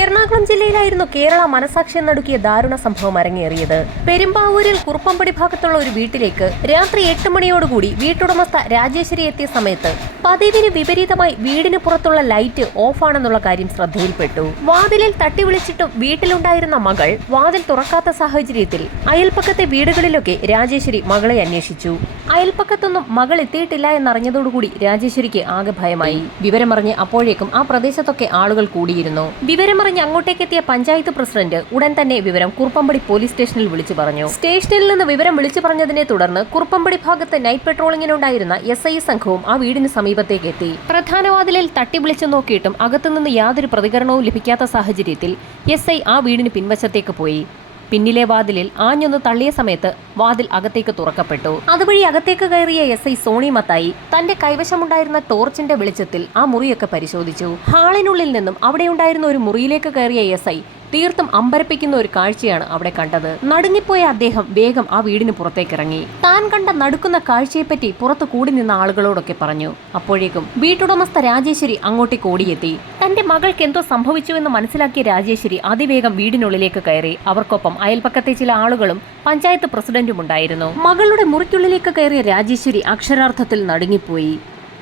എറണാകുളം ജില്ലയിലായിരുന്നു കേരള മനസാക്ഷ്യം നടുക്കിയ ദാരുണ സംഭവം അരങ്ങേറിയത്. പെരുമ്പാവൂരിൽ കുറുപ്പമ്പടി ഭാഗത്തുള്ള ഒരു വീട്ടിലേക്ക് രാത്രി 8 മണിയോടുകൂടി വീട്ടുടമസ്ഥ രാജേശ്വരി എത്തിയ സമയത്ത് പതിവിന് വിപരീതമായി വീടിന് പുറത്തുള്ള ലൈറ്റ് ഓഫാണെന്നുള്ള കാര്യം ശ്രദ്ധയിൽപ്പെട്ടു. വാതിലിൽ തട്ടി വിളിച്ചിട്ടും വീട്ടിലുണ്ടായിരുന്ന മകൾ വാതിൽ തുറക്കാത്ത സാഹചര്യത്തിൽ അയൽപ്പക്കത്തെ വീടുകളിലൊക്കെ രാജേശ്വരി മകളെ അന്വേഷിച്ചു. അയൽപ്പക്കത്തൊന്നും മകൾ എത്തിയിട്ടില്ല എന്നറിഞ്ഞതോടുകൂടി രാജേശ്വരിക്ക് ആകെ ഭയമായി. വിവരമറിഞ്ഞ് അപ്പോഴേക്കും ആ പ്രദേശത്തൊക്കെ ആളുകൾ കൂടിയിരുന്നു. വിവരമറിഞ്ഞ് അങ്ങോട്ടേക്കെത്തിയ പഞ്ചായത്ത് പ്രസിഡന്റ് ഉടൻ തന്നെ വിവരം കുറുപ്പമ്പടി പോലീസ് സ്റ്റേഷനിൽ വിളിച്ചു പറഞ്ഞു. സ്റ്റേഷനിൽ നിന്ന് വിവരം വിളിച്ചു പറഞ്ഞതിനെ തുടർന്ന് കുറുപ്പമ്പടി ഭാഗത്ത് നൈറ്റ് പെട്രോളിങ്ങിനുണ്ടായിരുന്ന SI സംഘവും ആ വീടിന് സമീപത്തേക്ക് എത്തി. പ്രധാന വാതിലിൽ തട്ടി വിളിച്ചു നോക്കിയിട്ടും അകത്തുനിന്ന് യാതൊരു പ്രതികരണവും ലഭിക്കാത്ത സാഹചര്യത്തിൽ SI ആ വീടിന് പിൻവശത്തേക്ക് പോയി. പിന്നിലെ വാതിലിൽ ആഞ്ഞൊന്ന് തള്ളിയ സമയത്ത് വാതിൽ അകത്തേക്ക് തുറക്കപ്പെട്ടു. അതുവഴി അകത്തേക്ക് കയറിയ SI സോണി മത്തായി തന്റെ കൈവശമുണ്ടായിരുന്ന ടോർച്ചിന്റെ വെളിച്ചത്തിൽ ആ മുറിയൊക്കെ പരിശോധിച്ചു. ഹാളിനുള്ളിൽ നിന്നും അവിടെയുണ്ടായിരുന്ന ഒരു മുറിയിലേക്ക് കയറിയ SI തീർത്തും അമ്പരപ്പിക്കുന്ന ഒരു കാഴ്ചയാണ് അവിടെ കണ്ടത്. നടുങ്ങിപ്പോയ അദ്ദേഹം വേഗം ആ വീടിന് പുറത്തേക്കിറങ്ങി. താൻ കണ്ട നടുക്കുന്ന കാഴ്ചയെപ്പറ്റി പുറത്തു കൂടി നിന്ന ആളുകളോടൊക്കെ പറഞ്ഞു. അപ്പോഴേക്കും വീട്ടുടമസ്ഥ രാജേശ്വരി അങ്ങോട്ടേക്ക് ഓടിയെത്തി. തന്റെ മകൾക്ക് എന്തോ സംഭവിച്ചുവെന്ന് മനസ്സിലാക്കിയ രാജേശ്വരി അതിവേഗം വീടിനുള്ളിലേക്ക് കയറി. അവർക്കൊപ്പം അയൽപ്പക്കത്തെ ചില ആളുകളും പഞ്ചായത്ത് പ്രസിഡന്റും ഉണ്ടായിരുന്നു. മകളുടെ മുറിക്കുള്ളിലേക്ക് കയറിയ രാജേശ്വരി അക്ഷരാർത്ഥത്തിൽ നടുങ്ങിപ്പോയി.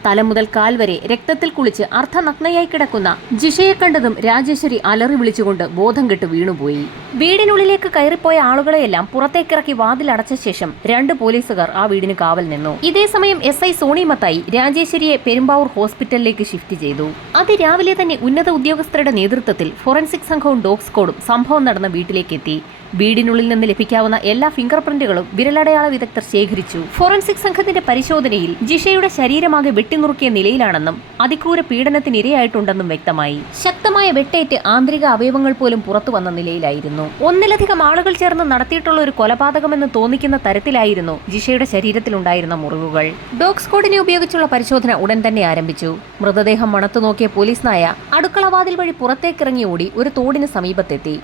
തല മുതൽ കാൽ വരെ രക്തത്തിൽ കുളിച്ച് അർദ്ധനഗ്നയായി കിടക്കുന്ന ജിഷയെ കണ്ടതും രാജേശ്വരി അലറി വിളിച്ചുകൊണ്ട് ബോധം കെട്ട് വീണുപോയി. വീടിനുള്ളിലേക്ക് കയറിപ്പോയ ആളുകളെയെല്ലാം പുറത്തേക്കിറക്കി വാതിലടച്ച ശേഷം 2 പോലീസുകാർ ആ വീടിന് കാവൽ നിന്നു. ഇതേസമയം SI സോണി മത്തായി രാജേശ്വരിയെ പെരുമ്പാവൂർ ഹോസ്പിറ്റലിലേക്ക് ഷിഫ്റ്റ് ചെയ്തു. അതിരാവിലെ തന്നെ ഉന്നത ഉദ്യോഗസ്ഥരുടെ നേതൃത്വത്തിൽ ഫോറൻസിക് സംഘവും ഡോഗ് സ്ക്വാഡും സംഭവം നടന്ന വീട്ടിലേക്ക് എത്തി. വീടിനുള്ളിൽ നിന്ന് ലഭിക്കാവുന്ന എല്ലാ ഫിംഗർ പ്രിന്റുകളും വിരലടയാള വിദഗ്ധർ ശേഖരിച്ചു. ഫോറൻസിക് സംഘത്തിന്റെ പരിശോധനയിൽ ജിഷയുടെ ശരീരമാകെ വെട്ടിനുറുക്കിയ നിലയിലാണെന്നും അതിക്രൂര പീഡനത്തിനിരയായിട്ടുണ്ടെന്നും വ്യക്തമായി. ശക്തമായ വെട്ടേറ്റ് ആന്തരിക അവയവങ്ങൾ പോലും പുറത്തു വന്ന നിലയിലായിരുന്നു. ഒന്നിലധികം ആളുകൾ ചേർന്ന് നടത്തിയിട്ടുള്ള ഒരു കൊലപാതകമെന്ന് തോന്നിക്കുന്ന തരത്തിലായിരുന്നു ജിഷയുടെ ശരീരത്തിലുണ്ടായിരുന്ന മുറിവുകൾ. ഡോഗ് സ്ക്വാഡിനെ ഉപയോഗിച്ചുള്ള പരിശോധന ഉടൻ തന്നെ ആരംഭിച്ചു. മൃതദേഹം മണത്തു നോക്കിയ പോലീസ് നായ അടുക്കളവാതിൽ വഴി പുറത്തേക്കിറങ്ങി ഓടി ഒരു തോടിന് സമീപത്തെത്തി.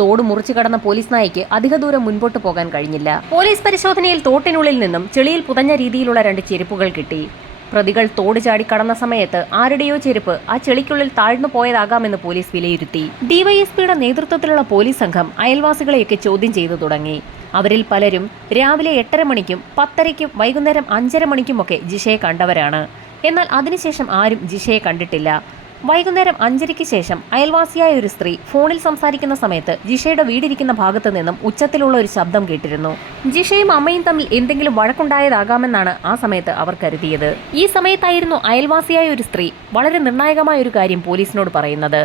തോട് മുറിച്ചു കടന്ന പോലീസ് നായയ്ക്ക് അധിക ദൂരം മുൻപോട്ട് പോകാൻ കഴിഞ്ഞില്ല. പോലീസ് പരിശോധനയിൽ തോട്ടിനുള്ളിൽ നിന്നും ചെളിയിൽ പുതഞ്ഞ രീതിയിലുള്ള 2 ചെരുപ്പുകൾ കിട്ടി. പ്രതികൾ തോട് ചാടി കടന്ന സമയത്ത് ആരുടെയോ ചെരുപ്പ് ആ ചെളിക്കുള്ളിൽ താഴ്ന്നു പോയതാകാമെന്ന് പോലീസ് വിലയിരുത്തി. DYSPയുടെ നേതൃത്വത്തിലുള്ള പോലീസ് സംഘം അയൽവാസികളെയൊക്കെ ചോദ്യം ചെയ്തു തുടങ്ങി. അവരിൽ പലരും രാവിലെ 8:30 മണിക്കും 10:30ക്കും വൈകുന്നേരം 5:30 മണിക്കുമൊക്കെ ജിഷയെ കണ്ടവരാണ്. എന്നാൽ അതിനുശേഷം ആരും ജിഷയെ കണ്ടിട്ടില്ല. വൈകുന്നേരം 5:00യ്ക്ക് ശേഷം അയൽവാസിയായ ഒരു സ്ത്രീ ഫോണിൽ സംസാരിക്കുന്ന സമയത്ത് ജിഷയുടെ വീടിരിക്കുന്ന ഭാഗത്തു നിന്നും ഉച്ചത്തിലുള്ള ഒരു ശബ്ദം കേട്ടിരുന്നു. ജിഷയും അമ്മയും തമ്മിൽ എന്തെങ്കിലും വഴക്കുണ്ടായതാകാമെന്നാണ് ആ സമയത്ത് അവർ കരുതിയത്. ഈ സമയത്തായിരുന്നു അയൽവാസിയായ ഒരു സ്ത്രീ വളരെ നിർണായകമായ ഒരു കാര്യം പോലീസിനോട് പറയുന്നത്.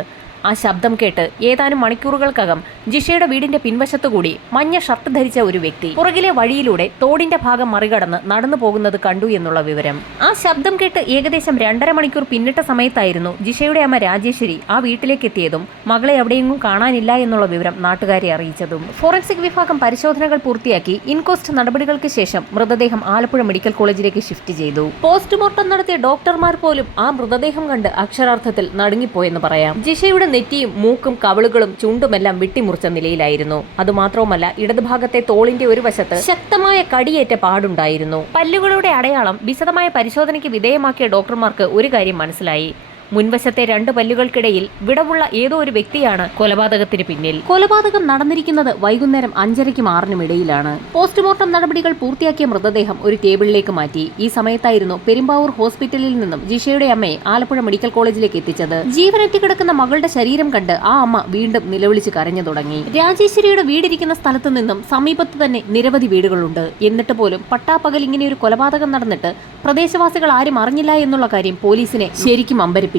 ആ ശബ്ദം കേട്ട് ഏതാനും മണിക്കൂറുകൾക്കകം ജിഷയുടെ വീടിന്റെ പിൻവശത്തുകൂടി മഞ്ഞ ഷർട്ട് ധരിച്ച ഒരു വ്യക്തി പുറകിലെ വഴിയിലൂടെ തോടിന്റെ ഭാഗം മറികടന്ന് നടന്നു പോകുന്നത് കണ്ടു എന്നുള്ള വിവരം. ആ ശബ്ദം കേട്ട് ഏകദേശം 2.5 മണിക്കൂർ പിന്നിട്ട സമയത്തായിരുന്നു ജിഷയുടെ അമ്മ രാജേശ്വരി ആ വീട്ടിലേക്ക് എത്തിയതും മകളെ എവിടെയെങ്കിലും കാണാനില്ല എന്നുള്ള വിവരം നാട്ടുകാരെ അറിയിച്ചതും. ഫോറൻസിക് വിഭാഗം പരിശോധനകൾ പൂർത്തിയാക്കി ഇൻക്വസ്റ്റ് നടപടികൾക്ക് ശേഷം മൃതദേഹം ആലപ്പുഴ മെഡിക്കൽ കോളേജിലേക്ക് ഷിഫ്റ്റ് ചെയ്തു. പോസ്റ്റ്മോർട്ടം നടത്തിയ ഡോക്ടർമാർ പോലും ആ മൃതദേഹം കണ്ട് അക്ഷരാർത്ഥത്തിൽ നടുങ്ങിപ്പോയെന്ന് പറയാം. ജിഷയുടെ നെറ്റിയും മൂക്കും കവിളുകളും ചുണ്ടുമെല്ലാം വെട്ടിമുറിച്ച നിലയിലായിരുന്നു. അതുമാത്രവുമല്ല, ഇടതുഭാഗത്തെ തോളിന്റെ ഒരു വശത്ത് ശക്തമായ കടിയേറ്റ പാടുണ്ടായിരുന്നു. പല്ലുകളുടെ അടയാളം വിശദമായ പരിശോധനയ്ക്ക് വിധേയമാക്കിയ ഡോക്ടർമാർക്ക് ഒരു കാര്യം മനസ്സിലായി. മുൻവശത്തെ 2 പല്ലുകൾക്കിടയിൽ വിടവുള്ള ഏതോ ഒരു വ്യക്തിയാണ് കൊലപാതകത്തിന് പിന്നിൽ. കൊലപാതകം നടന്നിരിക്കുന്നത് വൈകുന്നേരം 5:30ക്കും 6:00നും ഇടയിലാണ്. പോസ്റ്റ്മോർട്ടം നടപടികൾ പൂർത്തിയാക്കിയ മൃതദേഹം ഒരു ടേബിളിലേക്ക് മാറ്റി. ഈ സമയത്തായിരുന്നു പെരുമ്പാവൂർ ഹോസ്പിറ്റലിൽ നിന്നും ജിഷയുടെ അമ്മയെ ആലപ്പുഴ മെഡിക്കൽ കോളേജിലേക്ക് എത്തിച്ചത്. ജീവനറ്റി കിടക്കുന്ന മകളുടെ ശരീരം കണ്ട് ആ അമ്മ വീണ്ടും നിലവിളിച്ച് കരഞ്ഞു തുടങ്ങി. രാജേശ്വരിയുടെ വീടിരിക്കുന്ന സ്ഥലത്തു നിന്നും സമീപത്ത് തന്നെ നിരവധി വീടുകളുണ്ട്. എന്നിട്ട് പോലും പട്ടാപ്പകൽ ഇങ്ങനെ ഒരു കൊലപാതകം നടന്നിട്ട് പ്രദേശവാസികൾ ആരും അറിഞ്ഞില്ല എന്നുള്ള കാര്യം പോലീസിനെ ശരിക്കും അമ്പരപ്പിച്ചു.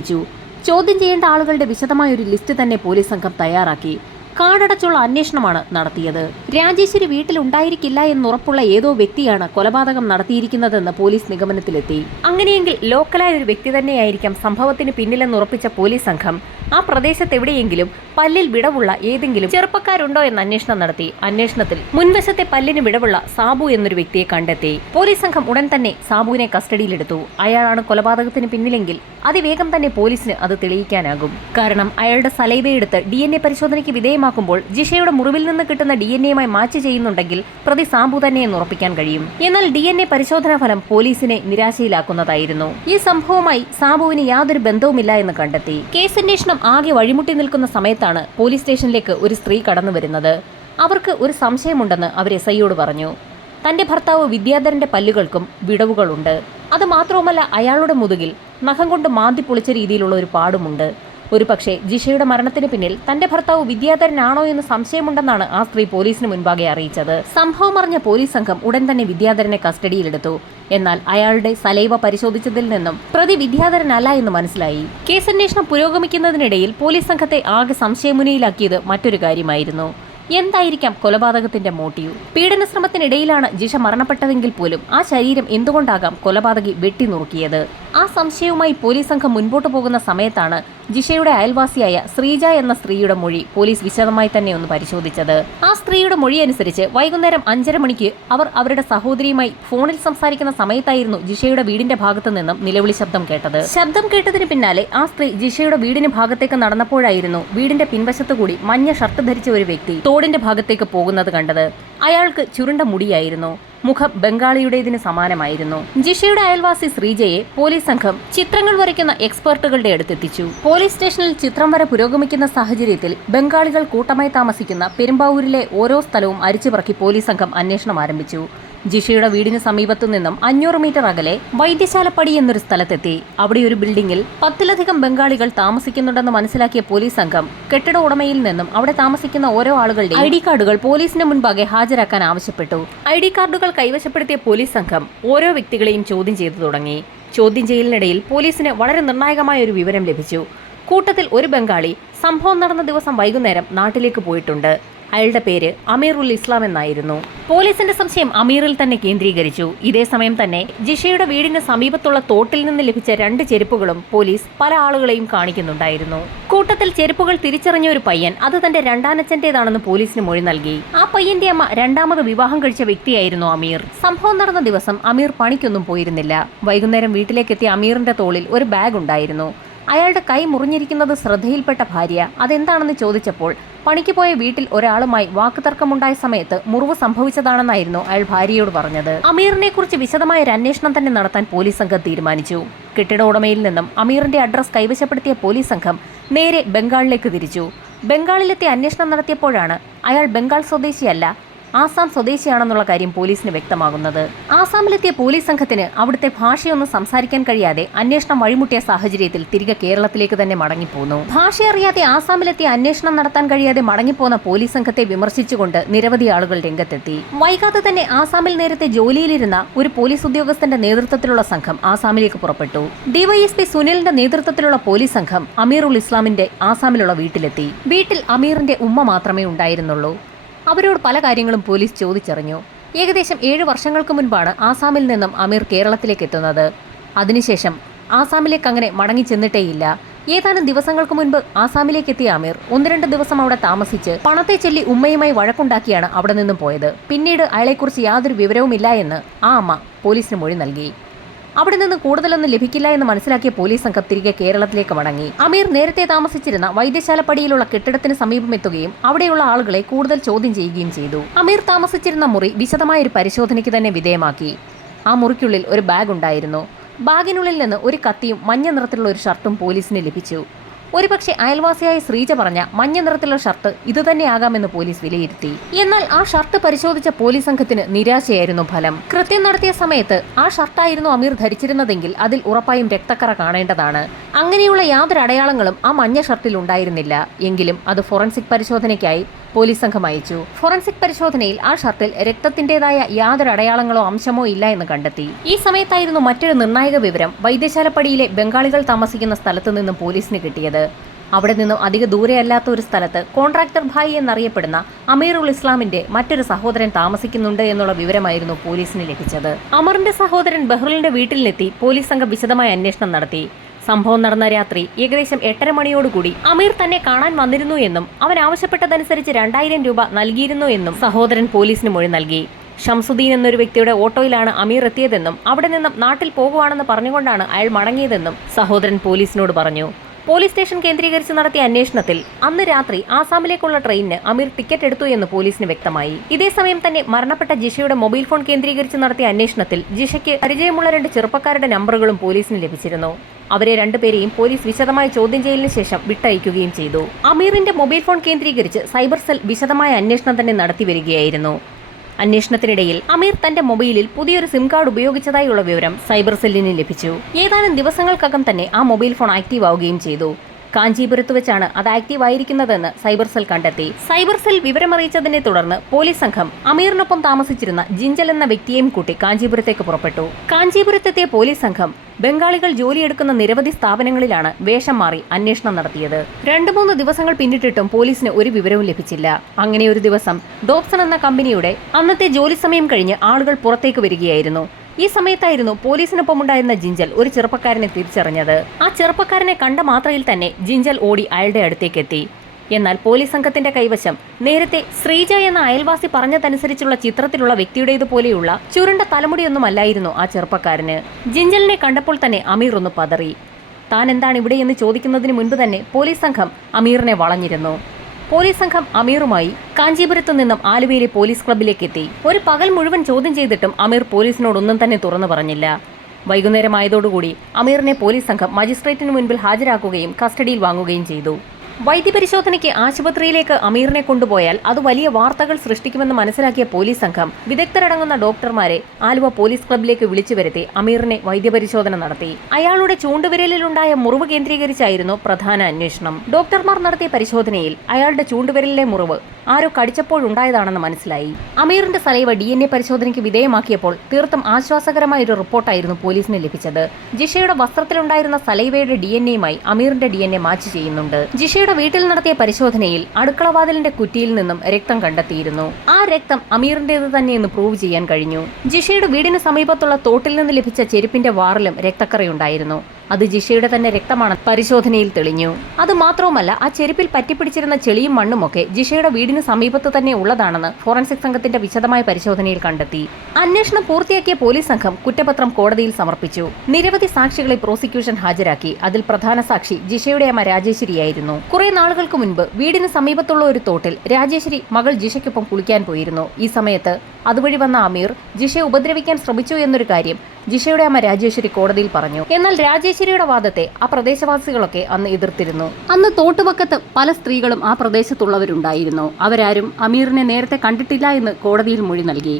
ചോദ്യം ചെയ്യേണ്ട ആളുകളുടെ വിശദമായ ഒരു ലിസ്റ്റ് തന്നെ പോലീസ് സംഘം തയ്യാറാക്കി. കാടടച്ചുള്ള അന്വേഷണമാണ് നടത്തിയത്. രാജേശ്വരി വീട്ടിലുണ്ടായിരിക്കില്ല എന്നുറപ്പുള്ള ഏതോ വ്യക്തിയാണ് കൊലപാതകം നടത്തിയിരിക്കുന്നതെന്ന് പോലീസ് നിഗമനത്തിലെത്തി. അങ്ങനെയെങ്കിൽ ലോക്കലായ ഒരു വ്യക്തി തന്നെയായിരിക്കാം സംഭവത്തിന് പിന്നിലെന്നുറപ്പിച്ച പോലീസ് സംഘം ആ പ്രദേശത്ത് എവിടെയെങ്കിലും പല്ലിൽ വിടവുള്ള ഏതെങ്കിലും ചെറുപ്പക്കാരുണ്ടോ എന്ന് അന്വേഷണം നടത്തി. അന്വേഷണത്തിൽ മുൻവശത്തെ പല്ലിന് വിടവുള്ള സാബു എന്നൊരു വ്യക്തിയെ കണ്ടെത്തി. പോലീസ് സംഘം ഉടൻ തന്നെ സാബുവിനെ കസ്റ്റഡിയിലെടുത്തു. അയാളാണ് കൊലപാതകത്തിന് പിന്നിലെങ്കിൽ അതിവേഗം തന്നെ പോലീസിന് അത് തെളിയിക്കാനാകും. കാരണം അയാളുടെ സലൈവയെടുത്ത് DNA പരിശോധനയ്ക്ക് വിധേയമാക്കി വ്യക്തമാക്കുമ്പോൾ ജിഷയുടെ മുറിവിൽ നിന്ന് കിട്ടുന്ന DNA-യുമായി മാച്ച് ചെയ്യുന്നുണ്ടെങ്കിൽ പ്രതി സാബു തന്നെയെന്ന് ഉറപ്പിക്കാൻ കഴിയും. എന്നാൽ DNA പരിശോധനാ ഫലം പോലീസിനെ നിരാശയിലാക്കുന്നതായിരുന്നു. ഈ സംഭവവുമായി സാബുവിന് യാതൊരു ബന്ധവുമില്ല എന്ന് കണ്ടെത്തി. കേസന്വേഷണം ആകെ വഴിമുട്ടി നിൽക്കുന്ന സമയത്താണ് പോലീസ് സ്റ്റേഷനിലേക്ക് ഒരു സ്ത്രീ കടന്നു വരുന്നത്. അവർക്ക് ഒരു സംശയമുണ്ടെന്ന് അവർ SIയോട് പറഞ്ഞു. തന്റെ ഭർത്താവ് വിദ്യാധരന്റെ പല്ലുകൾക്കും വിടവുകളുണ്ട്. അത് മാത്രവുമല്ല, അയാളുടെ മുതുകിൽ നഖം കൊണ്ട് മാന്തി പൊളിച്ച രീതിയിലുള്ള ഒരു പാടുമുണ്ട്. ഒരുപക്ഷെ ജിഷയുടെ മരണത്തിന് പിന്നിൽ തന്റെ ഭർത്താവ് വിദ്യാധരനാണോ എന്ന് സംശയമുണ്ടെന്നാണ് ആ സ്ത്രീ പോലീസിന് മുൻപാകെ അറിയിച്ചത്. സംഭവം അറിഞ്ഞ പോലീസ് സംഘം ഉടൻ തന്നെ വിദ്യാധരനെ കസ്റ്റഡിയിലെടുത്തു. എന്നാൽ അയാളുടെ സലൈവ പരിശോധിച്ചതിൽ നിന്നും പ്രതി വിദ്യാധരനല്ല എന്ന് മനസ്സിലായി. കേസന്വേഷണം പുരോഗമിക്കുന്നതിനിടയിൽ പോലീസ് സംഘത്തെ ആകെ സംശയമുനയിലാക്കിയത് മറ്റൊരു കാര്യമായിരുന്നു. എന്തായിരിക്കാം കൊലപാതകത്തിന്റെ മോട്ടീവ്? പീഡനശ്രമത്തിനിടയിലാണ് ജിഷ മരണപ്പെട്ടതെങ്കിൽ പോലും ആ ശരീരം എന്തുകൊണ്ടാകാം കൊലപാതകി വെട്ടിനുറുക്കിയത്? ആ സംശയവുമായി പോലീസ് സംഘം മുൻപോട്ട് പോകുന്ന സമയത്താണ് ജിഷയുടെ അയൽവാസിയായ ശ്രീജ എന്ന സ്ത്രീയുടെ മൊഴി പോലീസ് വിശദമായി തന്നെ ഒന്ന് പരിശോധിച്ചത്. ആ സ്ത്രീയുടെ മൊഴി അനുസരിച്ച് വൈകുന്നേരം 5:30 മണിക്ക് അവർ അവരുടെ സഹോദരിയുമായി ഫോണിൽ സംസാരിക്കുന്ന സമയത്തായിരുന്നു ജിഷയുടെ വീടിന്റെ ഭാഗത്തു നിന്നും നിലവിളി ശബ്ദം കേട്ടത്. ശബ്ദം കേട്ടതിന് പിന്നാലെ ആ സ്ത്രീ ജിഷയുടെ വീടിന് ഭാഗത്തേക്ക് നടന്നപ്പോഴായിരുന്നു വീടിന്റെ പിൻവശത്തുകൂടി മഞ്ഞ ഷർട്ട് ധരിച്ച ഒരു വ്യക്തി തോടിന്റെ ഭാഗത്തേക്ക് പോകുന്നത് കണ്ടത്. അയാൾക്ക് ചുരുണ്ട മുടിയായിരുന്നു. മുഖം ബംഗാളിയുടേതിന് സമാനമായിരുന്നു. ജിഷയുടെ അയൽവാസി ശ്രീജയെ പോലീസ് സംഘം ചിത്രങ്ങൾ വരയ്ക്കുന്ന എക്സ്പെർട്ടുകളുടെ അടുത്തെത്തിച്ചു. പോലീസ് സ്റ്റേഷനിൽ ചിത്രം വര പുരോഗമിക്കുന്ന സാഹചര്യത്തിൽ ബംഗാളികൾ കൂട്ടമായി താമസിക്കുന്ന പെരുമ്പാവൂരിലെ ഓരോ സ്ഥലവും അരിച്ചുപറക്കി പോലീസ് സംഘം അന്വേഷണം ആരംഭിച്ചു. ജിഷയുടെ വീടിന് സമീപത്തു നിന്നും 500 മീറ്റർ അകലെ വൈദ്യശാലപ്പടി എന്നൊരു സ്ഥലത്തെത്തി. അവിടെ ഒരു ബിൽഡിംഗിൽ 10-ലധികം ബംഗാളികൾ താമസിക്കുന്നുണ്ടെന്ന് മനസ്സിലാക്കിയ പോലീസ് സംഘം കെട്ടിട ഉടമയിൽ നിന്നും അവിടെ താമസിക്കുന്ന ഓരോ ആളുകളുടെ ID കാർഡുകൾ പോലീസിന് മുൻപാകെ ഹാജരാക്കാൻ ആവശ്യപ്പെട്ടു. ID കാർഡുകൾ കൈവശപ്പെടുത്തിയ പോലീസ് സംഘം ഓരോ വ്യക്തികളെയും ചോദ്യം ചെയ്തു തുടങ്ങി. ചോദ്യം ചെയ്യലിനിടയിൽ പോലീസിന് വളരെ നിർണായകമായ ഒരു വിവരം ലഭിച്ചു. കൂട്ടത്തിൽ ഒരു ബംഗാളി സംഭവം നടന്ന ദിവസം വൈകുന്നേരം നാട്ടിലേക്ക് പോയിട്ടുണ്ട്. അയാളുടെ പേര് അമീറുൽ ഇസ്ലാം എന്നായിരുന്നു. പോലീസിന്റെ സംശയം അമീറിൽ തന്നെ കേന്ദ്രീകരിച്ചു. ഇതേ സമയം തന്നെ ജിഷയുടെ വീടിന് സമീപത്തുള്ള തോട്ടിൽ നിന്ന് ലഭിച്ച 2 ചെരുപ്പുകളും പോലീസ് പല ആളുകളെയും കാണിക്കുന്നുണ്ടായിരുന്നു. കൂട്ടത്തിൽ ചെരുപ്പുകൾ തിരിച്ചറിഞ്ഞ ഒരു പയ്യൻ അത് തന്റെ രണ്ടാനച്ഛന്റേതാണെന്ന് പോലീസിന് മൊഴി നൽകി. ആ പയ്യന്റെ അമ്മ 2ാമത് വിവാഹം കഴിച്ച വ്യക്തിയായിരുന്നു അമീർ. സംഭവം നടന്ന ദിവസം അമീർ പണിക്കൊന്നും പോയിരുന്നില്ല. വൈകുന്നേരം വീട്ടിലേക്കെത്തിയ അമീറിന്റെ തോളിൽ ഒരു ബാഗ് ഉണ്ടായിരുന്നു. അയാളുടെ കൈ മുറിഞ്ഞിരിക്കുന്നത് ശ്രദ്ധയിൽപ്പെട്ട ഭാര്യ അതെന്താണെന്ന് ചോദിച്ചപ്പോൾ പണിക്ക് പോയ വീട്ടിൽ ഒരാളുമായി വാക്കുതർക്കമുണ്ടായ സമയത്ത് മുറിവ് സംഭവിച്ചതാണെന്നായിരുന്നു അയാൾ ഭാര്യയോട് പറഞ്ഞത്. അമീറിനെ കുറിച്ച് വിശദമായ ഒരു അന്വേഷണം തന്നെ നടത്താൻ പോലീസ് സംഘം തീരുമാനിച്ചു. കെട്ടിട ഉടമയിൽ നിന്നും അമീറിന്റെ അഡ്രസ് കൈവശപ്പെടുത്തിയ പോലീസ് സംഘം നേരെ ബംഗാളിലേക്ക് തിരിച്ചു. ബംഗാളിലെത്തി അന്വേഷണം നടത്തിയപ്പോഴാണ് അയാൾ ബംഗാൾ സ്വദേശിയല്ല, ആസാം സ്വദേശിയാണെന്നുള്ള കാര്യം പോലീസിന് വ്യക്തമാകുന്നത്. ആസാമിലെത്തിയ പോലീസ് സംഘത്തിന് അവിടുത്തെ ഭാഷയൊന്നും സംസാരിക്കാൻ കഴിയാതെ അന്വേഷണം വഴിമുട്ടിയ സാഹചര്യത്തിൽ തിരികെ കേരളത്തിലേക്ക് തന്നെ മടങ്ങിപ്പോന്നു. ഭാഷ അറിയാതെ ആസാമിലെത്തിയ അന്വേഷണം നടത്താൻ കഴിയാതെ മടങ്ങിപ്പോന്ന പോലീസ് സംഘത്തെ വിമർശിച്ചുകൊണ്ട് നിരവധി ആളുകൾ രംഗത്തെത്തി. വൈകാതെ തന്നെ ആസാമിൽ നേരത്തെ ജോലിയിലിരുന്ന ഒരു പോലീസ് ഉദ്യോഗസ്ഥന്റെ നേതൃത്വത്തിലുള്ള സംഘം ആസാമിലേക്ക് പുറപ്പെട്ടു. DYSP സുനിലിന്റെ നേതൃത്വത്തിലുള്ള പോലീസ് സംഘം അമീറുൽ ഇസ്ലാമിന്റെ ആസാമിലുള്ള വീട്ടിലെത്തി. വീട്ടിൽ അമീറിന്റെ ഉമ്മ മാത്രമേ ഉണ്ടായിരുന്നുള്ളൂ. അവരോട് പല കാര്യങ്ങളും പോലീസ് ചോദിച്ചറിഞ്ഞു. ഏകദേശം 7 വർഷങ്ങൾക്ക് മുൻപാണ് ആസാമിൽ നിന്നും അമീർ കേരളത്തിലേക്ക് എത്തുന്നത്. അതിനുശേഷം ആസാമിലേക്ക് അങ്ങനെ മടങ്ങി ചെന്നിട്ടേയില്ല. ഏതാനും ദിവസങ്ങൾക്ക് മുൻപ് ആസാമിലേക്ക് എത്തിയ അമീർ 1-2 ദിവസം അവിടെ താമസിച്ച് പണത്തെ ചൊല്ലി ഉമ്മയുമായി വഴക്കുണ്ടാക്കിയാണ് അവിടെ നിന്നും പോയത്. പിന്നീട് അയാളെക്കുറിച്ച് യാതൊരു വിവരവുമില്ല എന്ന് ആ അമ്മ പോലീസിന് മൊഴി നൽകി. അവിടെ നിന്ന് കൂടുതലൊന്നും ലഭിക്കില്ല എന്ന് മനസ്സിലാക്കിയ പോലീസ് സംഘം തിരികെ കേരളത്തിലേക്ക് മടങ്ങി. അമീർ നേരത്തെ താമസിച്ചിരുന്ന വൈദ്യശാലപ്പടിയിലുള്ള കെട്ടിടത്തിന് സമീപം എത്തുകയും അവിടെയുള്ള ആളുകളെ കൂടുതൽ ചോദ്യം ചെയ്യുകയും ചെയ്തു. അമീർ താമസിച്ചിരുന്ന മുറി വിശദമായ ഒരു പരിശോധനയ്ക്ക് തന്നെ വിധേയമാക്കി. ആ മുറിക്കുള്ളിൽ ഒരു ബാഗ് ഉണ്ടായിരുന്നു. ബാഗിനുള്ളിൽ നിന്ന് ഒരു കത്തിയും മഞ്ഞ നിറത്തിലുള്ള ഒരു ഷർട്ടും പോലീസിന് ലഭിച്ചു. ഒരുപക്ഷെ അയൽവാസിയായ ശ്രീജ പറഞ്ഞ മഞ്ഞ നിറത്തിലുള്ള ഷർട്ട് ഇതുതന്നെയാകാമെന്ന് പോലീസ് വിലയിരുത്തി. എന്നാൽ ആ ഷർട്ട് പരിശോധിച്ച പോലീസ് സംഘത്തിന് നിരാശയായിരുന്നു ഫലം. കൃത്യം നടത്തിയ സമയത്ത് ആ ഷർട്ടായിരുന്നു അമീർ ധരിച്ചിരുന്നതെങ്കിൽ അതിൽ ഉറപ്പായും രക്തക്കറ കാണേണ്ടതാണ്. അങ്ങനെയുള്ള യാതൊരു അടയാളങ്ങളും ആ മഞ്ഞ ഷർട്ടിൽ ഉണ്ടായിരുന്നില്ല. എങ്കിലും അത് ഫോറൻസിക് പരിശോധനയ്ക്കായി പോലീസ് സംഘം അയച്ചു. ഫോറൻസിക് പരിശോധനയിൽ ആ ഷർട്ടിൽ രക്തത്തിന്റേതായ യാതൊരു അടയാളങ്ങളോ അംശമോ ഇല്ല എന്ന് കണ്ടെത്തി. ഈ സമയത്തായിരുന്നു മറ്റൊരു നിർണായക വിവരം വൈദ്യശാലപ്പടിയിലെ ബംഗാളികൾ താമസിക്കുന്ന സ്ഥലത്തു നിന്നും പോലീസിന് കിട്ടിയത്. അവിടെ നിന്നും അധിക ദൂരെയല്ലാത്ത ഒരു സ്ഥലത്ത് കോൺട്രാക്ടർ ഭായി എന്നറിയപ്പെടുന്ന അമീറുൽ ഇസ്ലാമിന്റെ മറ്റൊരു സഹോദരൻ താമസിക്കുന്നുണ്ട് എന്നുള്ള വിവരമായിരുന്നു പോലീസിന് ലഭിച്ചത്. അമറിന്റെ സഹോദരൻ ബഹ്റിന്റെ വീട്ടിലെത്തി പോലീസ് സംഘം വിശദമായ അന്വേഷണം നടത്തി. സംഭവം നടന്ന രാത്രി ഏകദേശം 8:30 മണിയോടുകൂടി അമീർ തന്നെ കാണാൻ വന്നിരുന്നു എന്നും അവൻ ആവശ്യപ്പെട്ടതനുസരിച്ച് 2000 രൂപ നൽകിയിരുന്നു എന്നും സഹോദരൻ പോലീസിന് മൊഴി നൽകി. ഷംസുദ്ദീൻ എന്നൊരു വ്യക്തിയുടെ ഓട്ടോയിലാണ് അമീർ എത്തിയതെന്നും അവിടെ നിന്നും നാട്ടിൽ പോകുവാണെന്ന് പറഞ്ഞുകൊണ്ടാണ് അയാൾ മടങ്ങിയതെന്നും സഹോദരൻ പോലീസിനോട് പറഞ്ഞു. പോലീസ് സ്റ്റേഷൻ കേന്ദ്രീകരിച്ച് നടത്തിയ അന്വേഷണത്തിൽ അന്ന് രാത്രി ആസാമിലേക്കുള്ള ട്രെയിനിന് അമീർ ടിക്കറ്റ് എടുത്തു എന്ന് പോലീസിന് വ്യക്തമായി. ഇതേസമയം തന്നെ മരണപ്പെട്ട ജിഷയുടെ മൊബൈൽ ഫോൺ കേന്ദ്രീകരിച്ച് നടത്തിയ അന്വേഷണത്തിൽ ജിഷയ്ക്ക് പരിചയമുള്ള 2 ചെറുപ്പക്കാരുടെ നമ്പറുകളും പോലീസിന് ലഭിച്ചിരുന്നു. അവരെ രണ്ടുപേരെയും പോലീസ് വിശദമായ ചോദ്യം ചെയ്യലിന് ശേഷം വിട്ടയക്കുകയും ചെയ്തു. അമീറിന്റെ മൊബൈൽ ഫോൺ കേന്ദ്രീകരിച്ച് സൈബർ സെൽ വിശദമായ അന്വേഷണം തന്നെ നടത്തിവരികയായിരുന്നു. അന്വേഷണത്തിനിടയിൽ അമീർ തന്റെ മൊബൈലിൽ പുതിയൊരു സിം കാർഡ് ഉപയോഗിച്ചതായുള്ള വിവരം സൈബർ സെല്ലിന് ലഭിച്ചു. ഏതാനും ദിവസങ്ങൾക്കകം തന്നെ ആ മൊബൈൽ ഫോൺ ആക്റ്റീവ് ആവുകയും ചെയ്തു. കാഞ്ചീപുരത്ത് വെച്ചാണ് അത് ആക്റ്റീവ് ആയിരിക്കുന്നതെന്ന് സൈബർ സെൽ കണ്ടെത്തി. സൈബർ സെൽ വിവരമറിയിച്ചതിനെ തുടർന്ന് പോലീസ് സംഘം അമീറിനൊപ്പം താമസിച്ചിരുന്ന ജിഞ്ചൽ എന്ന വ്യക്തിയെയും കൂട്ടി കാഞ്ചീപുരത്തേക്ക് പുറപ്പെട്ടു. കാഞ്ചീപുരത്തെത്തിയ പോലീസ് സംഘം ബംഗാളികൾ ജോലിയെടുക്കുന്ന നിരവധി സ്ഥാപനങ്ങളിലാണ് വേഷം മാറി അന്വേഷണം നടത്തിയത്. 2-3 ദിവസങ്ങൾ പിന്നിട്ടിട്ടും പോലീസിന് ഒരു വിവരവും ലഭിച്ചില്ല. അങ്ങനെ ഒരു ദിവസം ഡോപ്സൺ എന്ന കമ്പനിയുടെ അന്നത്തെ ജോലി സമയം കഴിഞ്ഞ് ആളുകൾ പുറത്തേക്ക് വരികയായിരുന്നു. ഈ സമയത്തായിരുന്നു പോലീസിനൊപ്പമുണ്ടായിരുന്ന ജിഞ്ചൽ ഒരു ചെറുപ്പക്കാരനെ തിരിച്ചറിഞ്ഞത്. ആ ചെറുപ്പക്കാരനെ കണ്ട മാത്രയിൽ തന്നെ ജിഞ്ചൽ ഓടി അയാളുടെ അടുത്തേക്കെത്തി. എന്നാൽ പോലീസ് സംഘത്തിന്റെ കൈവശം നേരത്തെ ശ്രീജ എന്ന അയൽവാസി പറഞ്ഞതനുസരിച്ചുള്ള ചിത്രത്തിലുള്ള വ്യക്തിയുടേതുപോലെയുള്ള ചുരുണ്ട തലമുടിയൊന്നുമല്ലായിരുന്നു ആ ചെറുപ്പക്കാരന്. ജിഞ്ചലിനെ കണ്ടപ്പോൾ തന്നെ അമീർ ഒന്ന് പതറി. താൻ എന്താണ് ഇവിടെയെന്ന് ചോദിക്കുന്നതിന് മുൻപ് തന്നെ പോലീസ് സംഘം അമീറിനെ വളഞ്ഞിരുന്നു. പോലീസ് സംഘം അമീറുമായി കാഞ്ചീപുരത്തു നിന്നും ആലുവയിലെ പോലീസ് ക്ലബിലേക്ക് എത്തി. ഒരു പകൽ മുഴുവൻ ചോദ്യം ചെയ്തിട്ടും അമീർ പോലീസിനോടൊന്നും തന്നെ തുറന്നു പറഞ്ഞില്ല. വൈകുന്നേരമായതോടുകൂടി അമീറിനെ പോലീസ് സംഘം മജിസ്ട്രേറ്റിന് മുൻപിൽ ഹാജരാക്കുകയും കസ്റ്റഡിയിൽ വാങ്ങുകയും ചെയ്തു. വൈദ്യപരിശോധനയ്ക്ക് ആശുപത്രിയിലേക്ക് അമീറിനെ കൊണ്ടുപോയാൽ അത് വലിയ വാർത്തകൾ സൃഷ്ടിക്കുമെന്ന് മനസ്സിലാക്കിയ പോലീസ് സംഘം വിദഗ്ധരടങ്ങുന്ന ഡോക്ടർമാരെ ആലുവ പോലീസ് ക്ലബിലേക്ക് വിളിച്ചു വരുത്തി അമീറിനെ വൈദ്യപരിശോധന നടത്തി. അയാളുടെ ചൂണ്ടുവിരലിലുണ്ടായ മുറിവ് കേന്ദ്രീകരിച്ചായിരുന്നു പ്രധാന അന്വേഷണം. ഡോക്ടർമാർ നടത്തിയ പരിശോധനയിൽ അയാളുടെ ചൂണ്ടുവിരലിലെ മുറിവ് ആരോ കടിച്ചപ്പോഴുണ്ടായതാണെന്ന് മനസ്സിലായി. അമീറിന്റെ സലൈവ DNA പരിശോധനയ്ക്ക് വിധേയമാക്കിയപ്പോൾ തീർത്തും ആശ്വാസകരമായ ഒരു റിപ്പോർട്ടായിരുന്നു പോലീസിന് ലഭിച്ചത്. ജിഷയുടെ വസ്ത്രത്തിലുണ്ടായിരുന്ന സലൈവയുടെ DNAയുമായി അമീറിന്റെ DNA മാച്ച് ചെയ്യുന്നുണ്ട്. ജിഷയുടെ വീട്ടിൽ നടത്തിയ പരിശോധനയിൽ അടുക്കളവാതിലിന്റെ കുറ്റിയിൽ നിന്നും രക്തം കണ്ടെത്തിയിരുന്നു. ആ രക്തം അമീറിന്റേത് തന്നെയെന്ന് പ്രൂവ് ചെയ്യാൻ കഴിഞ്ഞു. ജിഷയുടെ വീടിന് സമീപത്തുള്ള തോട്ടിൽ നിന്ന് ലഭിച്ച ചെരുപ്പിന്റെ വാറിലും രക്തക്കറയുണ്ടായിരുന്നു. അത് ജിഷയുടെ തന്നെ രക്തമാണ് പരിശോധനയിൽ തെളിഞ്ഞു. അത് മാത്രവുമല്ല, ആ ചെരുപ്പിൽ പറ്റിപ്പിടിച്ചിരുന്ന ചെളിയും മണ്ണുമൊക്കെ ജിഷയുടെ വീടിന് സമീപത്ത് തന്നെ ഉള്ളതാണെന്ന് ഫോറൻസിക് സംഘത്തിന്റെ വിശദമായ പരിശോധനയിൽ കണ്ടെത്തി. അന്വേഷണം പൂർത്തിയാക്കിയ പോലീസ് സംഘം കുറ്റപത്രം കോടതിയിൽ സമർപ്പിച്ചു. നിരവധി സാക്ഷികളെ പ്രോസിക്യൂഷൻ ഹാജരാക്കി. അതിൽ പ്രധാന സാക്ഷി ജിഷയുടെ അമ്മ രാജേശ്വരിയായിരുന്നു. കുറെ നാളുകൾക്ക് മുൻപ് വീടിന് സമീപത്തുള്ള ഒരു തോട്ടിൽ രാജേശ്വരി മകൾ ജിഷയ്ക്കൊപ്പം കുളിക്കാൻ പോയിരുന്നു. ഈ സമയത്ത് അതുവഴി വന്ന അമീർ ജിഷയെ ഉപദ്രവിക്കാൻ ശ്രമിച്ചു എന്നൊരു കാര്യം ജിഷയുടെ അമ്മ രാജേശ്വരി കോടതിയിൽ പറഞ്ഞു. എന്നാൽ രാജേശ്വരിയുടെ വാദത്തെ ആ പ്രദേശവാസികളൊക്കെ അന്ന് എതിർത്തിരുന്നു. അന്ന് തോട്ടുവക്കത്ത് പല സ്ത്രീകളും ആ പ്രദേശത്തുള്ളവരുണ്ടായിരുന്നു. അവരാരും അമീറിനെ നേരത്തെ കണ്ടിട്ടില്ല എന്ന് കോടതിയിൽ മൊഴി നൽകി.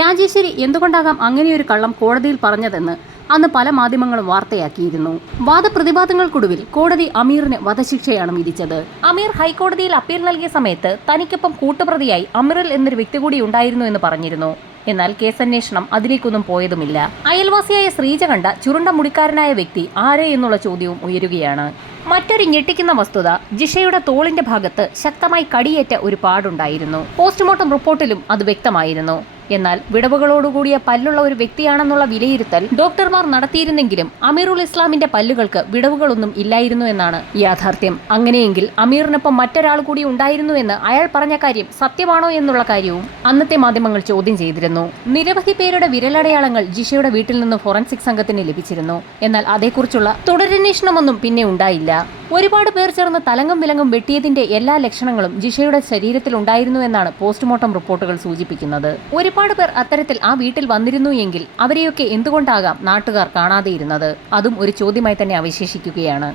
രാജേശ്വരി എന്തുകൊണ്ടാകാം അങ്ങനെയൊരു കള്ളം കോടതിയിൽ പറഞ്ഞതെന്ന് അന്ന് പല മാധ്യമങ്ങളും വാർത്തയാക്കിയിരുന്നു. വാദപ്രതിവാദങ്ങൾക്കൊടുവിൽ കോടതി അമീറിന് വധശിക്ഷയാണ് വിധിച്ചത്. അമീർ ഹൈക്കോടതിയിൽ അപ്പീൽ നൽകിയ സമയത്ത് തനിക്കൊപ്പം കൂട്ടുപ്രതിയായി അമീറിൽ എന്നൊരു വ്യക്തി കൂടി ഉണ്ടായിരുന്നു എന്ന് പറഞ്ഞിരുന്നു. എന്നാൽ കേസന്വേഷണം അതിലേക്കൊന്നും പോയതുമില്ല. അയൽവാസിയായ ശ്രീജ കണ്ട ചുരുണ്ട മുടിക്കാരനായ വ്യക്തി ആരെ എന്നുള്ള ചോദ്യവും ഉയരുകയാണ്. മറ്റൊരു ഞെട്ടിക്കുന്ന വസ്തുത, ജിഷയുടെ തോളിന്റെ ഭാഗത്ത് ശക്തമായി കടിയേറ്റ ഒരു പാടുണ്ടായിരുന്നു. പോസ്റ്റ്മോർട്ടം റിപ്പോർട്ടിലും അത് വ്യക്തമായിരുന്നു. എന്നാൽ വിടവുകളോടുകൂടിയ പല്ലുള്ള ഒരു വ്യക്തിയാണെന്നുള്ള വിലയിരുത്തൽ ഡോക്ടർമാർ നടത്തിയിരുന്നെങ്കിലും അമീറുൽ ഇസ്ലാമിന്റെ പല്ലുകൾക്ക് വിടവുകളൊന്നും ഇല്ലായിരുന്നു എന്നാണ് യാഥാർത്ഥ്യം. അങ്ങനെയെങ്കിൽ അമീറിനൊപ്പം മറ്റൊരാൾ കൂടി ഉണ്ടായിരുന്നു എന്ന് അയാൾ പറഞ്ഞ കാര്യം സത്യമാണോ എന്നുള്ള കാര്യവും അന്നത്തെ മാധ്യമങ്ങൾ ചോദ്യം ചെയ്തിരുന്നു. നിരവധി പേരുടെ വിരലടയാളങ്ങൾ ജിഷയുടെ വീട്ടിൽ നിന്ന് ഫോറൻസിക് സംഘത്തിന് ലഭിച്ചിരുന്നു. എന്നാൽ അതേക്കുറിച്ചുള്ള തുടരന്വേഷണമൊന്നും പിന്നെ ഉണ്ടായില്ല. ഒരുപാട് പേർ ചേർന്ന് തലങ്ങും വിലങ്ങും വെട്ടിയതിന്റെ എല്ലാ ലക്ഷണങ്ങളും ജിഷയുടെ ശരീരത്തിൽ ഉണ്ടായിരുന്നു എന്നാണ് പോസ്റ്റ്മോർട്ടം റിപ്പോർട്ടുകൾ സൂചിപ്പിക്കുന്നത്. ഒരുപാട് പേർ അത്തരത്തിൽ ആ വീട്ടിൽ വന്നിരുന്നു എങ്കിൽ അവരെയൊക്കെ എന്തുകൊണ്ടാകാം നാട്ടുകാർ കാണാതെയിരുന്നത്? അതും ഒരു ചോദ്യമായി തന്നെ അവശേഷിക്കുകയാണ്.